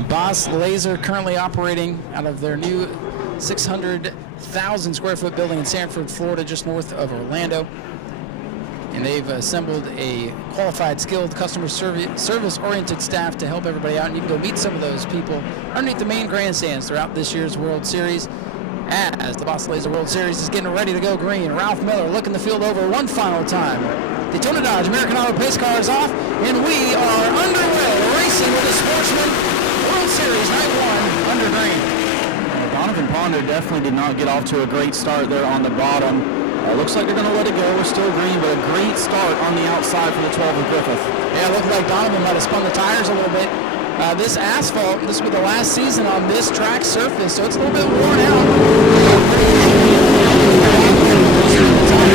Boss Laser currently operating out of their new 600,000 square foot building in Sanford, Florida, just north of Orlando. And they've assembled a qualified, skilled, customer service-oriented staff to help everybody out. And you can go meet some of those people underneath the main grandstands throughout this year's World Series. As the Boss Laser World Series is getting ready to go green, Ralph Miller looking the field over one final time. Daytona Dodge American Auto pace car is off, and we are underway, racing with the Sportsman World Series Night 1 under green. Donovan Ponder definitely did not get off to a great start there on the bottom. Looks like they're going to let it go. We're still green, but a great start on the outside for the 12 of Griffith. Yeah, it looked like Donovan might have spun the tires a little bit. This asphalt, this will be the last season on this track surface, so it's a little bit worn out.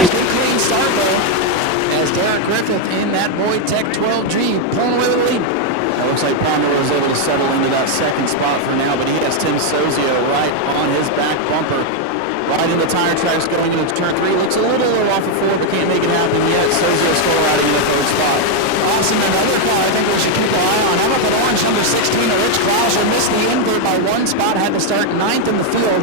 Good clean start, though, as Derek Griffith in that Boyd-Tech 12G pulling away with the lead. It looks like Ponder was able to settle into that second spot for now, but he has Tim Sozio right on his back bumper. Right in the tire tracks going into turn 3. Looks a little low off of 4, but can't make it happen yet. Sozio still riding in the third spot. Awesome. Another car I think we should keep an eye on. How about that orange number 16? Rich Klauser missed the invert by one spot. Had to start 9th in the field.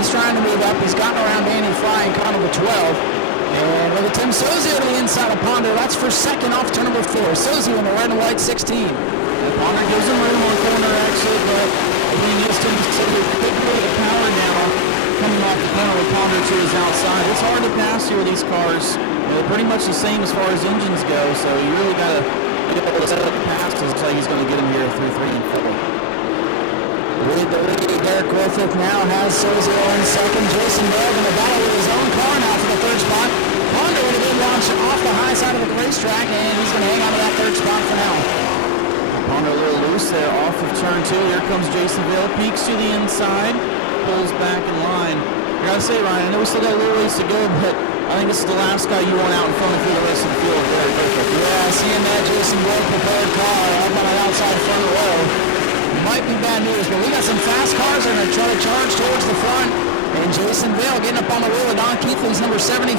He's trying to move up. He's gotten around Danny Fry and Connor with 12. And look at Tim Sozio to the inside of Ponder. That's for second off turn number 4. Sozio in the red and white 16. And Ponder gives him room on corner exit, but I think it's Tim Sozio could put the power down. Coming off the corner with Ponder to his outside. It's hard to pass here with these cars. They're pretty much the same as far as engines go, so you really got to be able to set up the pass. It looks like he's going to get him here through 3 and 4. With the lead, Derek Griffith now has Sozio in second. Jason Babb in the battle with his own car now for the third spot. Ponder with a good launch off the high side of the racetrack, and he's going to hang on to that third spot for now. Ponder a little loose there off of turn 2. Here comes Jason Vale, peeks to the inside. Pulls back in line. I gotta say, Ryan, I know we still got a little ways to go, but I think this is the last guy you want out in front of the rest of the field. Very perfect. Yeah, seeing that Jason Boyd prepared car up on the outside front row might be bad news, but we got some fast cars that are going to try to charge towards the front. And Jason Vale getting up on the wheel of Don Keithley's number 75.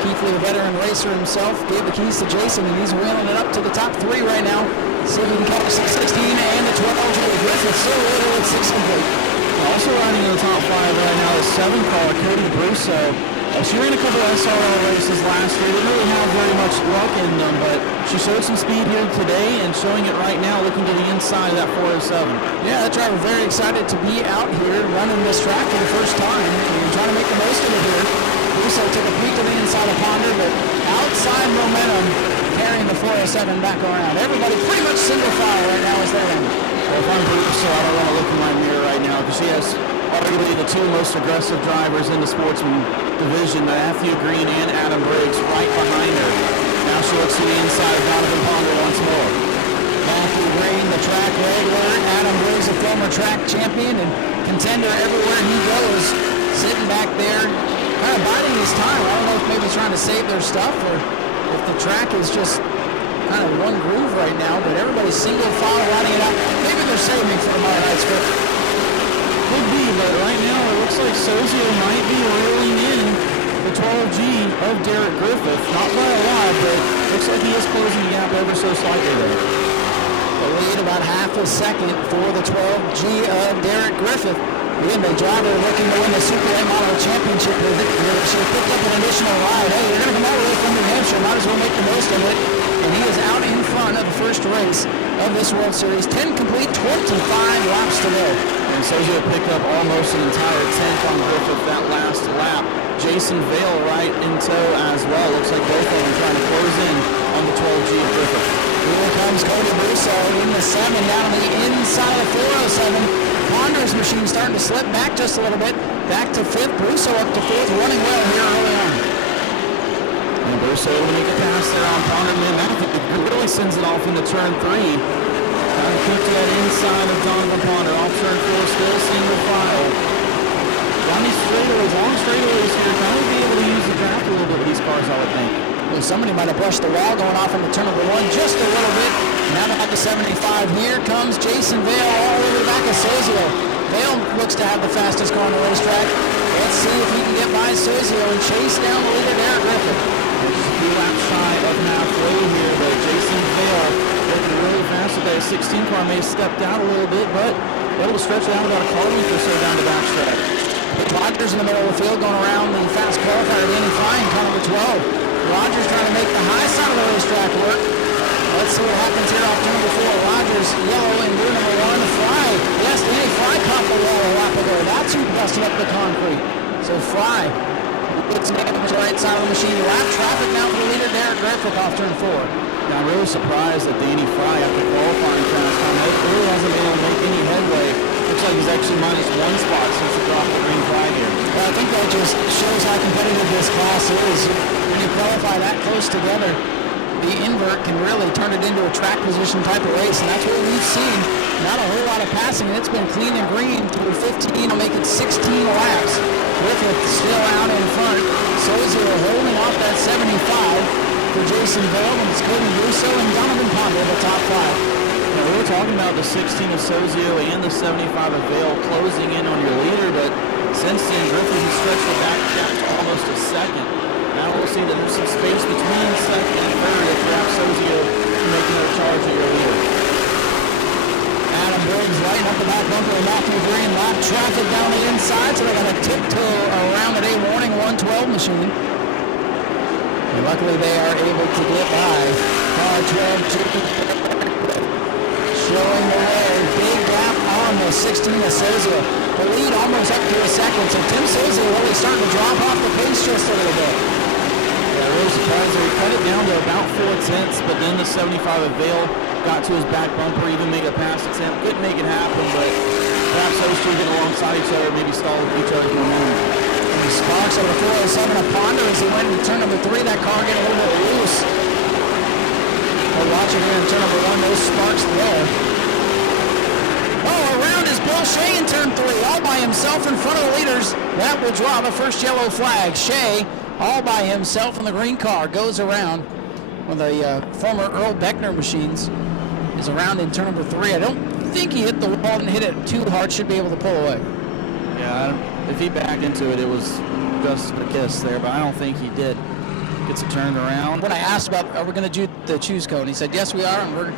Keithley, the veteran racer himself, gave the keys to Jason, and he's wheeling it up to the top 3 right now. See if he can catch the 16 and the 12. Griffith still leading with 6 complete. Also riding in the top 5 right now is 7 car Cody Brusso. She ran a couple of SRL races last year. Didn't really have very much luck in them, but she showed some speed here today and showing it right now, looking to the inside of that 407. Yeah, that driver very excited to be out here running this track for the first time and trying to make the most of it here. Brusso took a peek to the inside of Ponder, but outside momentum carrying the 407 back around. Everybody pretty much single file right now as they're in. Well, if I'm Brusso, I don't want to look in my mirror right now because she has arguably the 2 most aggressive drivers in the Sportsman division, Matthew Green and Adam Briggs, right behind her. Now she looks to the inside of Donovan Ponder once more. Matthew Green, the track regular. Adam Briggs, a former track champion and contender everywhere he goes. Sitting back there, kind of biding his time. I don't know if maybe he's trying to save their stuff or if the track is just kind of one groove right now, but everybody's single file riding it out. Maybe they're saving for tomorrow night's trip. Could be, but right now it looks like Sozio might be reeling in the 12G of Derek Griffith. Not by a lot, but looks like he is closing the gap ever so slightly there. The lead about half a second for the 12G of Derek Griffith. Again, the driver looking to win the Super Late Model Championship with it. She picked up an additional ride. Hey, you're going to come all the way from New Hampshire. Might as well make the most of it. And he is out in front of the first race of this World Series. 10 complete, 25 laps to go. And Sozio picked up almost an entire tenth on Griffith that last lap. Jason Vale right in tow as well. Looks like both of them trying to close in on the 12G of Griffith. Here comes Cody Brusso in the 7 down on the inside of the 407. Ponder's machine starting to slip back just a little bit. Back to 5th. Brusso up to 4th, running well here early on. And Brusso able to make a pass there on Ponder. Man, that really sends it off into turn 3. Trying to keep to that inside of Donovan Ponder. Off turn 4, still single file. Down these straightaways, long straightaways here, kind of be able to use the draft a little bit with these cars, I would think. Well, somebody might have brushed the wall going off into turn number 1 just a little bit. Now at the 75, here comes Jason Vale all over the back of Sozio. Vale looks to have the fastest car on the racetrack. Let's see if he can get by Sozio and chase down the leader, Derek Griffith. Just a few laps shy of halfway here, but Jason Vale looking really fast today. 16 car may have stepped out a little bit, but able to stretch it out about a car length or so down the backstretch. Rogers in the middle of the field going around the fast qualifier, Danny Fly in car number 12. Rogers trying to make the high side of the racetrack work. Let's see what happens here off turn number 4. Rogers, yellow, and blue number 1. Fly. Yes, Danny Fly caught the wall a lap ago. That's who busted up the concrete. So Fly gets damage right side of the machine. Lap traffic now for the leader, Derek Griffith off turn 4. Now, I'm really surprised that Danny Fry, after qualifying fast time, really hasn't been able to make any headway. Looks like he's actually minus 1 spot since he dropped the green flag here. Well, I think that just shows how competitive this class is. When you qualify that close together, the invert can really turn it into a track position type of race, and that's what we've seen. Not a whole lot of passing. It's been clean and green through 15. Will make it 16 laps. Griffith still out in front. Sozio holding off that 75 for Jason Bell, and it's Cody Russo and Donovan Ponder, the top 5. Now, we were talking about the 16 of Sozio and the 75 of Vail closing in on your leader, but since then, Griffith has stretched it back down to almost a second. Now we'll see that there's some space between second and third if perhaps Sozio can make another charge at your leader. Adam Briggs lighting up the back bumper of Matthew Green. Lap traffic down the inside, so they got a tiptoe around the day warning 112 machine. And luckily they are able to get by. Car 12 showing the way. Big gap on the 16 of Sozio. The lead almost up to a second, so Tim Sozio really starting to drop off the pace just a little bit. Yeah, really surprised there. He cut it down to about 4/10, but then the 75 of Vail got to his back bumper, even make a pass attempt. Couldn't make it happen, but perhaps those two getting alongside each other, maybe stall each other's momentum. And Sparks over 407 of Ponder as he went into turn number 3. That car getting a little bit loose. We'll watch it here in turn number 1. No Sparks there. Oh, around is Bill Shea in turn 3, all by himself in front of the leaders. That will draw the first yellow flag. Shea, all by himself in the green car, goes around. One of the former Earl Beckner machines is around in turn number 3. I don't think he hit the wall and hit it too hard. Should be able to pull away. Yeah, if he backed into it, it was just a kiss there, but I don't think he did. Gets it turned around. When I asked about, are we going to do the choose code, he said, yes, we are, and we're,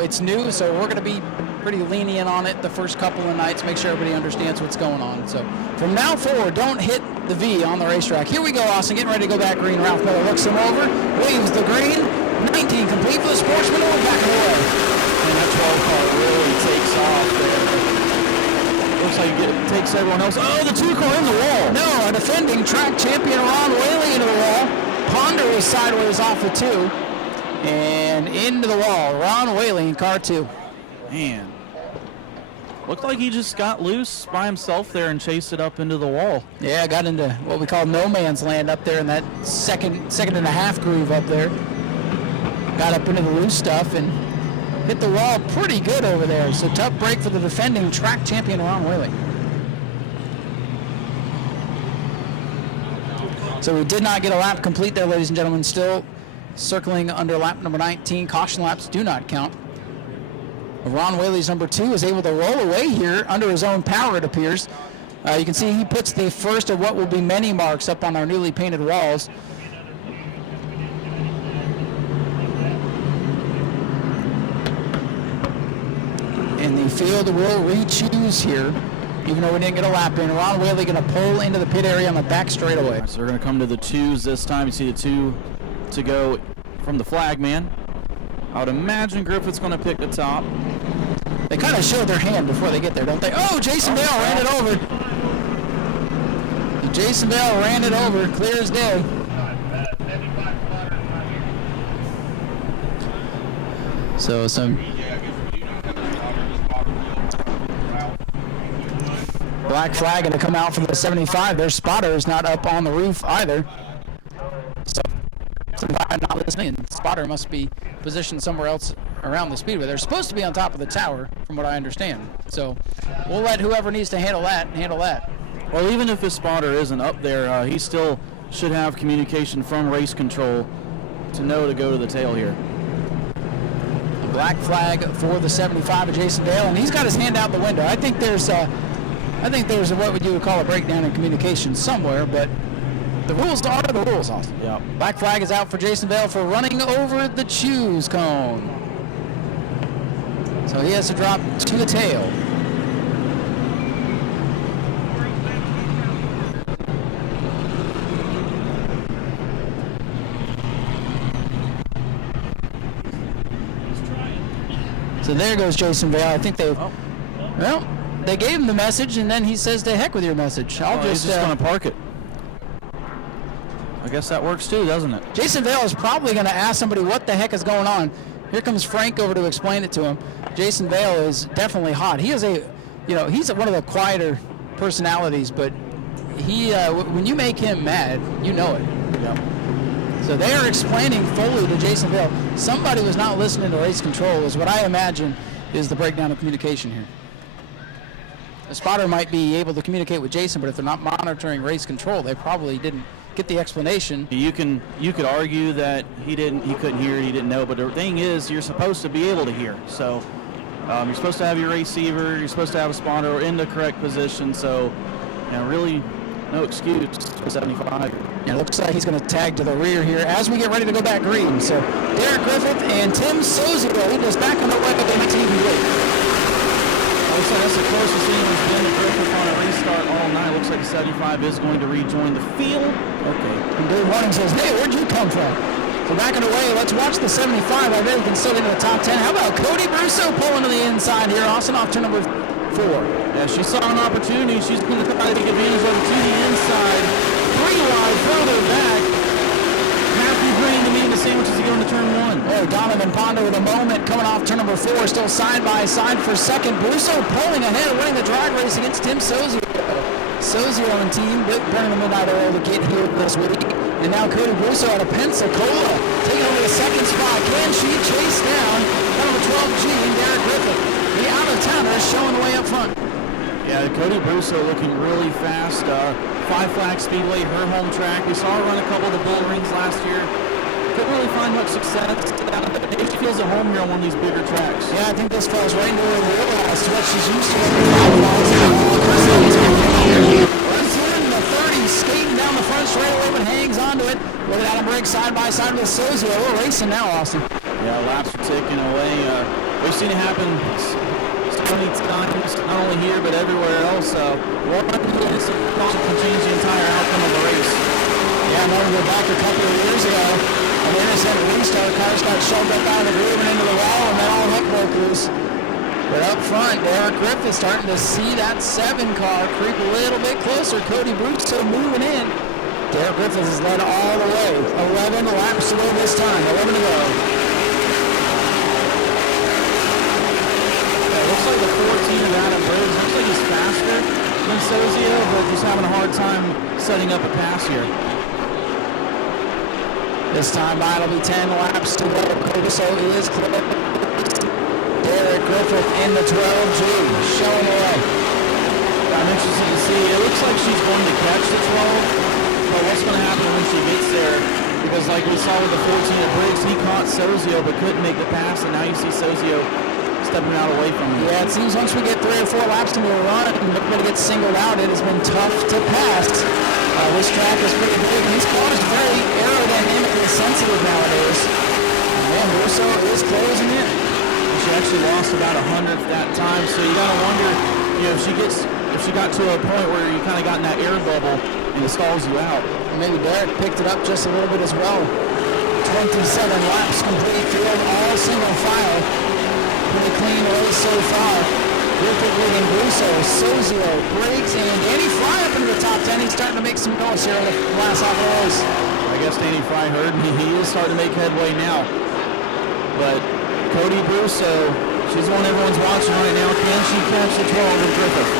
it's new, so we're going to be pretty lenient on it the first couple of nights, make sure everybody understands what's going on. So from now forward, don't hit the V on the racetrack. Here we go, Austin, getting ready to go back green. Ralph Miller looks him over, waves the green. 19 complete for the Sportsman, and back away. And that 12 car really takes off there. Looks like it takes everyone else. Oh, the 2 car in the wall. No, a defending track champion Ron Whaley into the wall. Ponder was sideways off the 2 and into the wall. Ron Whaley in car 2. Man, looked like he just got loose by himself there and chased it up into the wall. Yeah, got into what we call no man's land up there in that second and a half groove up there. Got up into the loose stuff and hit the wall pretty good over there. So tough break for the defending track champion Ron Whaley. So we did not get a lap complete there, ladies and gentlemen. Still circling under lap number 19. Caution laps do not count. Ron Whaley's number 2 is able to roll away here under his own power, it appears. You can see he puts the first of what will be many marks up on our newly painted walls. And the field will re-choose here, even though we didn't get a lap in. Ron Whaley going to pull into the pit area on the back straightaway. So they're going to come to the 2s this time. You see the 2 to go from the flag man. I would imagine Griffith's going to pick the top. They kind of show their hand before they get there, don't they? Oh, Jason Bell ran it over. Jason Bell ran it over, clear as day. So some black flag going to come out from the 75. Their spotter is not up on the roof either. So somebody not listening. Spotter must be positioned somewhere else around the speedway. They're supposed to be on top of the tower, from what I understand. So we'll let whoever needs to handle that. Well, even if his spotter isn't up there, he still should have communication from race control to know to go to the tail here. Black flag for the 75 of Jason Dale, and he's got his hand out the window. I think there's what you would call a breakdown in communication somewhere, but the rules are the rules, Austin. Yeah. Black flag is out for Jason Bell for running over the choose cone. So So he has to drop to the tail. So there goes Jason Vale. I think they, well, they gave him the message, and then he says, "To heck with your message. He's just going to park it." I guess that works too, doesn't it? Jason Vale is probably going to ask somebody what the heck is going on. Here comes Frank over to explain it to him. Jason Vale is definitely hot. He is he's one of the quieter personalities, but he, when you make him mad, you know it. Yeah. So they are explaining fully to Jason Vale. Somebody was not listening to race control is what I imagine is the breakdown of communication here. A spotter might be able to communicate with Jason, but if they're not monitoring race control, they probably didn't get the explanation. You could argue that he couldn't hear, he didn't know, but the thing is, you're supposed to be able to hear. So you're supposed to have your receiver, you're supposed to have a spotter in the correct position. So really no excuse for 75. Yeah, looks like he's going to tag to the rear here as we get ready to go back green. So Derek Griffith and Tim Sozio, he goes back on the way to the TV lead. Looks like that's the closest anyone's been to Griffith on a restart all night. Looks like the 75 is going to rejoin the field. Okay. And Dave Warning says, "Hey, where'd you come from?" So back on the way, let's watch the 75. I bet he can still get into the top 10. How about Cody Brusso pulling to the inside here? Austin off turn number 4. Yeah, she saw an opportunity. She's going to try to take advantage of it to the inside. 3 wide, further back. Happy bringing the meat and the sandwiches to go into turn 1. Oh, Donovan Pondo with a moment coming off turn number 4, still side by side for second. Brusso pulling ahead, winning the drag race against Tim Sozio. Sozio and team burning the midnight oil to get here this week. And now Cody Brusso out of Pensacola taking over the second spot. Can she chase down number 12G and Derek Griffith? The out-of-towner is showing the way up front. Yeah, Cody Brusso looking really fast. Five Flag Speedway, her home track. We saw her run a couple of the bull rings last year. Couldn't really find much success. She feels at home here on one of these bigger tracks. Yeah, I think this falls right into her wheelhouse to what she's used to. Runs here in the 30s, skating down the front straightaway, but hangs onto it. Look at Adam Briggs side by side with Sozio. We're racing now, Austin. Yeah, laps are ticking away. We've seen it happen so many times, not only here but everywhere else. One incident can change the entire outcome of the race. Yeah, I remember back a couple of years ago, an innocent restart, cars got shoved up out of the groove and into the wall, and then all heck broke loose. But up front, Derek Griffith starting to see that 7 car creep a little bit closer. Cody Brusso moving in. Derek Griffith has led all the way. 11 laps to go this time. 11 to go. Looks like the 14 of Adam Briggs. Looks like he's faster than Sozio, but just having a hard time setting up a pass here. This time by it'll be 10 laps to go. Brusso is close. Derek Griffith in the 12G, showing the way. I'm interested to see. It looks like she's going to catch the 12, but what's going to happen when she gets there? Because like we saw with the 14 of Briggs, he caught Sozio but couldn't make the pass, and now you see Sozio stepping out away from him. Yeah, it seems once we get 3 or 4 laps into a run and nobody gets singled out, it has been tough to pass. This track is pretty big, and these cars are very aerodynamically sensitive nowadays. And Brusso is closing in. She actually lost about 100th that time, so you got to wonder, if she got to a point where you kind of got in that air bubble and it stalls you out. And maybe Derek picked it up just a little bit as well. 27 laps complete, field all single file. Pretty clean race so far. Griffith leading Brusso, Sozio, Briggs, and Danny Fry up into the top 10. He's starting to make some noise here in the last half of the race. I guess Danny Fry heard me. He is starting to make headway now. But Cody Brusso, she's the one everyone's watching right now. Can she catch the 12 of Griffith?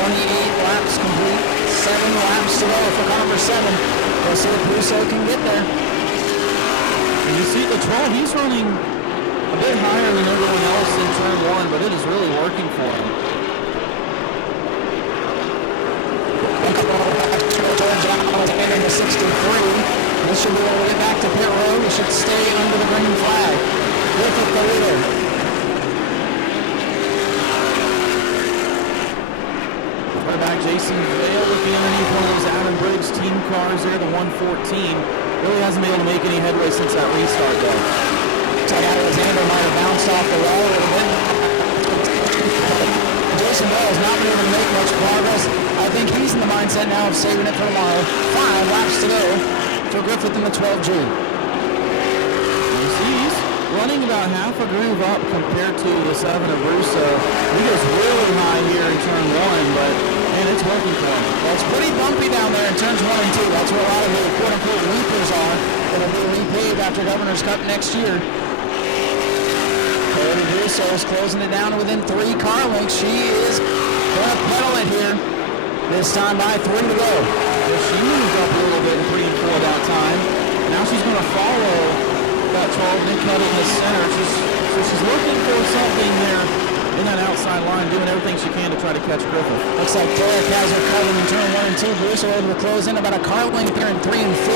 28 laps complete, 7 laps to go for car number 7. We'll see if Brusso can get there. And you see the 12, he's running a bit higher than everyone else in turn 1, but it is really working for him. In the 63. This should be able to get back to pit road. He should stay under the green flag. Griffith the leader. Quarterback Jason Vale looking underneath one of those Adam Briggs team cars there, the 114. Really hasn't been able to make any headway since that restart though. Alexander might have bounced off the wall a little bit. been able to make much progress. I think he's in the mindset now of saving it for tomorrow. 5 laps to go for Griffith in the 12G. He's running about half a groove up compared to the 7 of Russo. He goes really high here in turn 1, but man, it's working for him. Well, it's pretty bumpy down there in turns 1 and 2. That's where a lot of the quote-unquote weepers are. It'll be repaved after Governor's Cup next year. Cody Russo is closing it down within 3 car lengths. She is going to pedal it here. This time by 3 to go. Well, she moved up a little bit in 3 and 4 that time. Now she's going to follow that 12 Nick Kettle in the center. She's looking for something there in that outside line, doing everything she can to try to catch Griffith. Looks like Derek has her covered in turn 1 and 2. Bruce able to close in about a car length here in 3 and 4.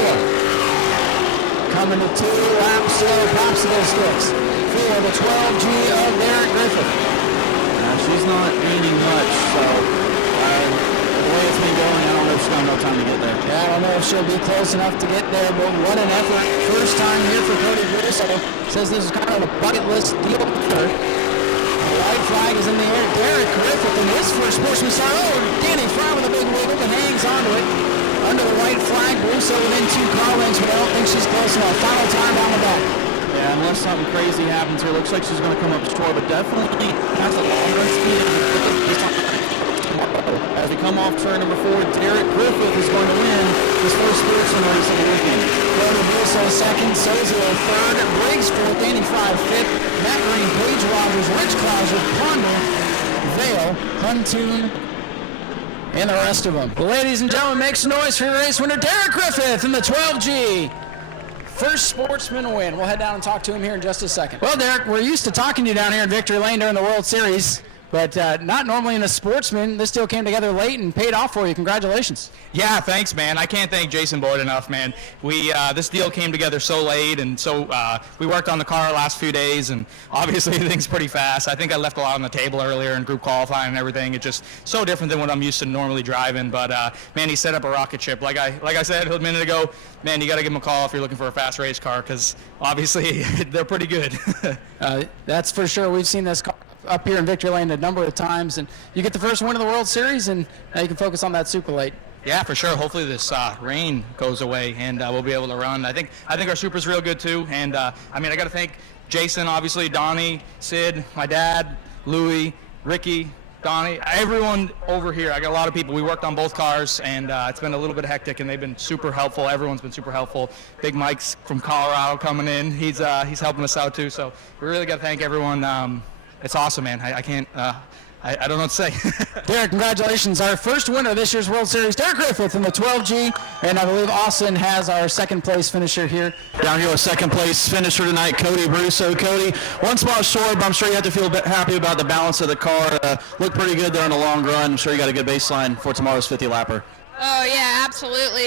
Coming to 2 laps to go, popsicle sticks for the 12G of Derek Griffith. She's not gaining much, so the way it's been going, I don't know if she's going to have time to get there. Yeah, I don't know if she'll be close enough to get there, but what an effort. First time here for Cody Russo. Says this is kind of a bucket list deal for her. The white flag is in the air. Derek Griffith in his first Sportsman star. Oh, Danny Fry with a big wiggle and hangs onto it. Under the white flag, Russo within 2 car lengths, but I don't think she's close enough. Final time down the back. Yeah, unless something crazy happens here, looks like she's going to come up short, but definitely has a long run speed. As we come off turn number 4, Derek Griffith is going to win his first Sportsman race of the weekend. Cody Russo second, Sozio third, Briggs fourth, Danny Fry fifth, Matt Green, Paige Rogers, Rich Clauser, Ponder, Vale, Huntoon, and the rest of them. Ladies and gentlemen, make some noise for your race winner, Derek Griffith in the 12G. First Sportsman win. We'll head down and talk to him here in just a second. Well, Derek, we're used to talking to you down here in Victory Lane during the World Series, but not normally in a Sportsman. This deal came together late and paid off for you. Congratulations. Yeah, thanks, man. I can't thank Jason Boyd enough, man. We this deal came together so late, and so we worked on the car the last few days, and obviously everything's pretty fast. I think I left a lot on the table earlier in group qualifying and everything. It's just so different than what I'm used to normally driving. But man, he set up a rocket ship. Like I said a minute ago, man, you got to give him a call if you're looking for a fast race car, because obviously they're pretty good. That's for sure. We've seen this car up here in Victory Lane a number of times, and you get the first win of the World Series, and now you can focus on that super late. Yeah, for sure. Hopefully this rain goes away, and we'll be able to run. I think our super's real good too, and I mean, I got to thank Jason, obviously, Donnie, Sid, my dad, Louie, Ricky, Donnie, everyone over here. I got a lot of people. We worked on both cars, and it's been a little bit hectic, and they've been super helpful. Everyone's been super helpful. Big Mike's from Colorado coming in. He's helping us out too. So we really got to thank everyone. It's awesome, man. I can't. I don't know what to say. Derek, congratulations. Our first winner of this year's World Series, Derek Griffith in the 12G, and I believe Austin has our second place finisher here. Down here with second place finisher tonight, Cody Russo. Cody, one spot short, but I'm sure you have to feel a bit happy about the balance of the car. Looked pretty good there on the long run. I'm sure you got a good baseline for tomorrow's 50-lapper. Oh, yeah, absolutely.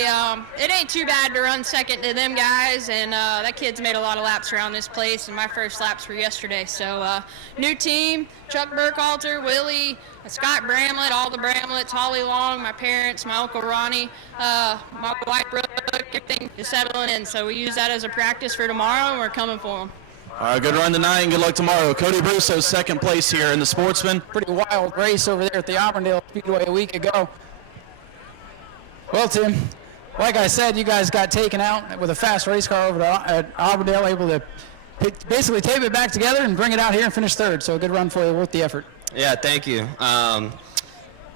It ain't too bad to run second to them guys, and that kid's made a lot of laps around this place, and my first laps were yesterday. So, new team, Chuck Burkhalter, Willie, Scott Bramlett, all the Bramletts, Holly Long, my parents, my Uncle Ronnie, my wife Brooke, everything is settling in. So we use that as a practice for tomorrow, and we're coming for them. All right, good run tonight and good luck tomorrow. Cody Russo, second place here in the Sportsman. Pretty wild race over there at the Auburndale Speedway a week ago. Well, Tim, like I said, you guys got taken out with a fast race car over at Auburndale, able to basically tape it back together and bring it out here and finish third. So a good run for you, worth the effort. Yeah, thank you. On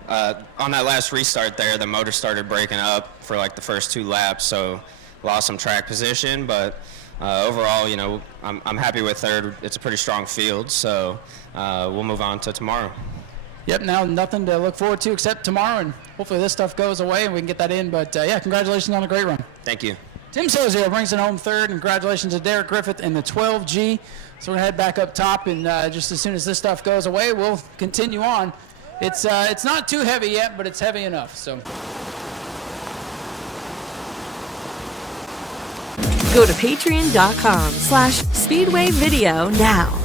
that last restart there, the motor started breaking up for like the first 2 laps, so lost some track position. But overall, you know, I'm happy with third. It's a pretty strong field, so we'll move on to tomorrow. Yep, now nothing to look forward to except tomorrow, and hopefully this stuff goes away and we can get that in. But, yeah, congratulations on a great run. Thank you. Tim Sozio brings it home third, and congratulations to Derek Griffith in the 12G. So we're going to head back up top, and just as soon as this stuff goes away, we'll continue on. It's not too heavy yet, but it's heavy enough. So Go to patreon.com/Speedway Video now.